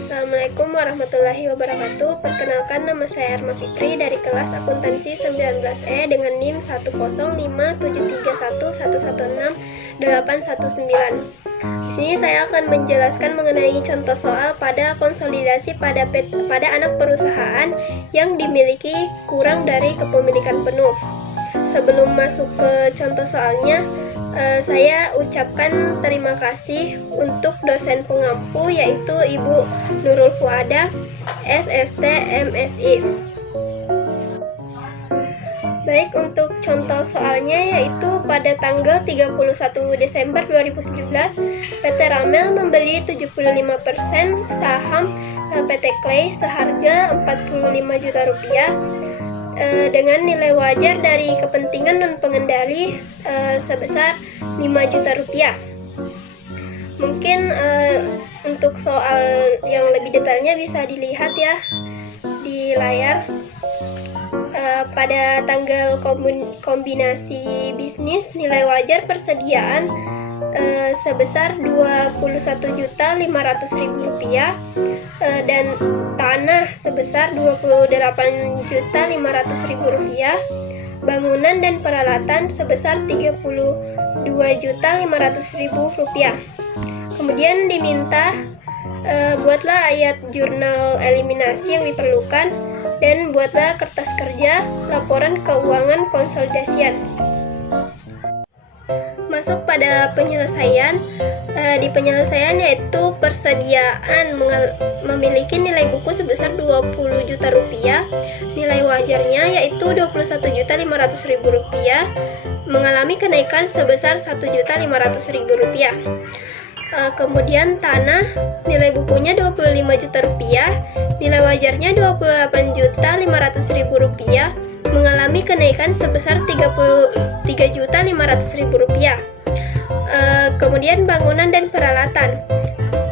Assalamualaikum warahmatullahi wabarakatuh. Perkenalkan, nama saya Erma Fitri dari kelas akuntansi 19E dengan NIM 10573111689. Di sini saya akan menjelaskan mengenai contoh soal pada konsolidasi pada anak perusahaan yang dimiliki kurang dari kepemilikan penuh. Sebelum masuk ke contoh soalnya, saya ucapkan terima kasih untuk dosen pengampu yaitu Ibu Nurul Fuada, SST MSI. Baik, untuk contoh soalnya yaitu pada tanggal 31 Desember 2017, PT Ramel membeli 75% saham PT Clay seharga Rp45 juta dengan nilai wajar dari kepentingan non-pengendali sebesar Rp5 juta. Mungkin untuk soal yang lebih detailnya bisa dilihat ya di layar. Pada tanggal kombinasi bisnis, nilai wajar persediaan sebesar Rp21.500.000 dan tanah sebesar Rp28.500.000, bangunan dan peralatan sebesar Rp32.500.000. Kemudian diminta buatlah ayat jurnal eliminasi yang diperlukan dan buatlah kertas kerja laporan keuangan konsolidasian. Masuk pada penyelesaian. Di penyelesaian yaitu persediaan memiliki nilai buku sebesar Rp20 juta, nilai wajarnya yaitu Rp21.500.000, mengalami kenaikan sebesar Rp1.500.000. Kemudian tanah, nilai bukunya Rp25 juta, nilai wajarnya Rp28.500.000, mengalami kenaikan sebesar Rp33.500.000. Kemudian bangunan dan peralatan,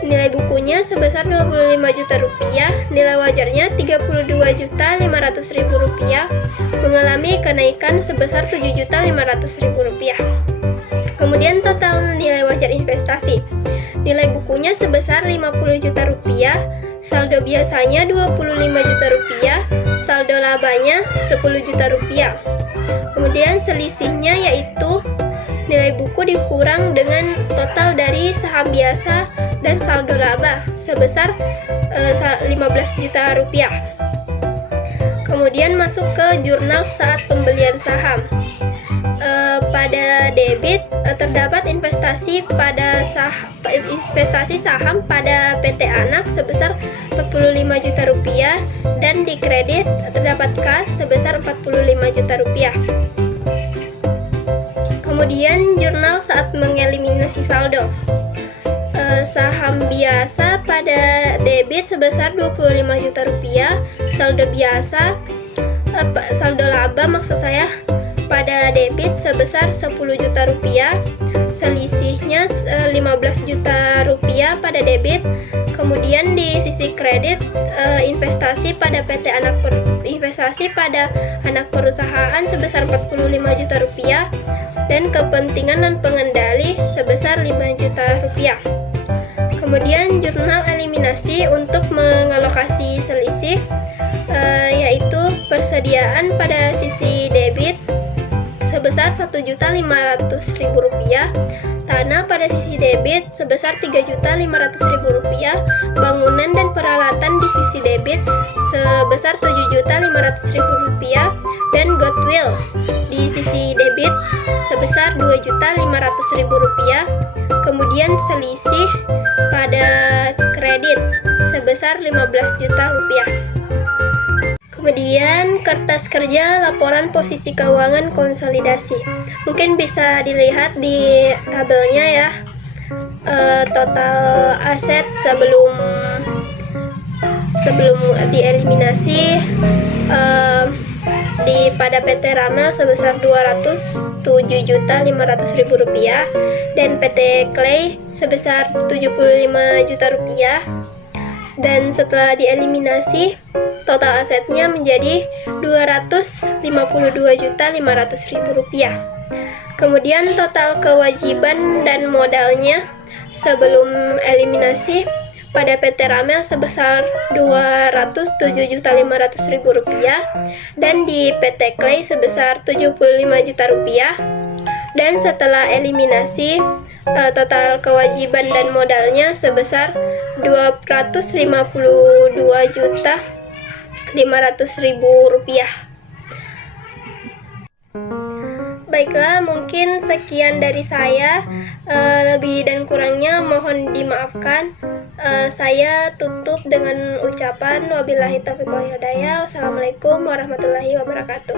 nilai bukunya sebesar Rp25 juta, nilai wajarnya Rp32.500.000, mengalami kenaikan sebesar Rp7.500.000. Kemudian total nilai wajar investasi, nilai bukunya sebesar Rp50 juta, saldo biasanya Rp25 juta, saldo labanya Rp10 juta. Kemudian selisihnya yaitu nilai buku dikurang dengan total dari saham biasa dan saldo laba sebesar Rp15 juta. Kemudian masuk ke jurnal saat pembelian saham. Pada debit terdapat investasi saham pada PT Anak sebesar Rp45 juta dan di kredit terdapat kas sebesar Rp45 juta. Kemudian jurnal saat mengeliminasi saldo. Saham biasa pada debit sebesar Rp25 juta, saldo biasa saldo laba maksud saya pada debit sebesar Rp10 juta, selisihnya Rp15 juta pada debit. Kemudian di sisi kredit, investasi pada anak perusahaan sebesar Rp45 juta dan kepentingan non pengendali sebesar Rp5 juta. Kemudian jurnal eliminasi untuk mengalokasi selisih, yaitu persediaan pada sisi debit sebesar Rp1.500.000, tanah pada sisi debit sebesar Rp3.500.000, bangunan dan peralatan di sisi debit sebesar Rp7.500.000, dan goodwill di sisi debit sebesar Rp2.500.000. Kemudian selisih pada kredit sebesar Rp15 juta. Kemudian kertas kerja laporan posisi keuangan konsolidasi. Mungkin bisa dilihat di tabelnya ya. Total aset sebelum dieliminasi pada PT Ramel sebesar Rp207.500.000 dan PT Clay sebesar Rp75 juta. Dan setelah dieliminasi, total asetnya menjadi Rp252.500.000. Kemudian total kewajiban dan modalnya sebelum eliminasi pada PT Ramel sebesar Rp207.500.000 dan di PT Clay sebesar Rp75.000.000. Dan setelah eliminasi, total kewajiban dan modalnya sebesar Rp252.500.000. Baiklah, mungkin sekian dari saya. Lebih dan kurangnya mohon dimaafkan. Saya tutup dengan ucapan wabillahi taufiq wal hidayah. Wassalamualaikum warahmatullahi wabarakatuh.